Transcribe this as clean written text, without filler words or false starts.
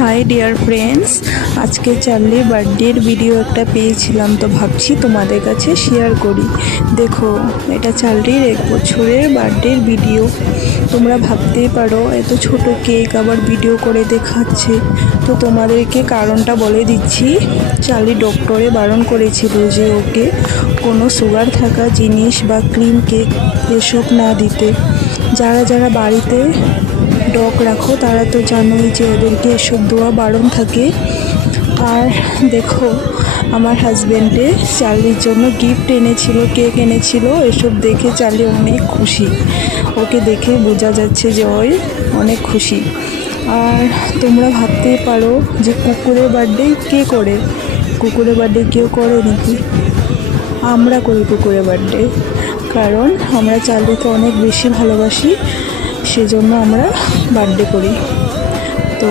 High dear friends, আজকে চার্লির বার্থডের video একটা পেয়েছিলাম, তো ভাবছি তোমাদের কাছে শেয়ার করি। দেখো, এটা চার্লির 1 বছরের বার্থডের ভিডিও। তোমরা ভাবতেই পারো এত ছোট কেক আবার ভিডিও করে দেখাচ্ছে। তো তোমাদেরকে কারণটা বলে দিচ্ছি। চার্লি ডক্টরে বারণ করেছিল যে ওকে কোনো সুগার থাকা জিনিস বা ক্রিম কেক এসব না দিতে। যারা যারা বাড়িতে ডগ রাখো তারা তো জানোই যে ওদেরকে এসব দেওয়া বারণ থাকে। আর দেখো, আমার হাজব্যান্ডে চার্লির জন্য গিফট এনেছিল, কেক এনেছিল। এসব দেখে চার্লি অনেক খুশি, ওকে দেখে বোঝা যাচ্ছে যে ওই অনেক খুশি। আর তোমরা ভাবতেই পারো যে কুকুরের বার্থডে কে করে? কুকুরের বার্থডে কেউ করে নাকি? আমরা করি কুকুরের বার্থডে, কারণ আমরা চার্লিকে অনেক বেশি ভালোবাসি, সেজন্য আমরা বার্থডে করি। তো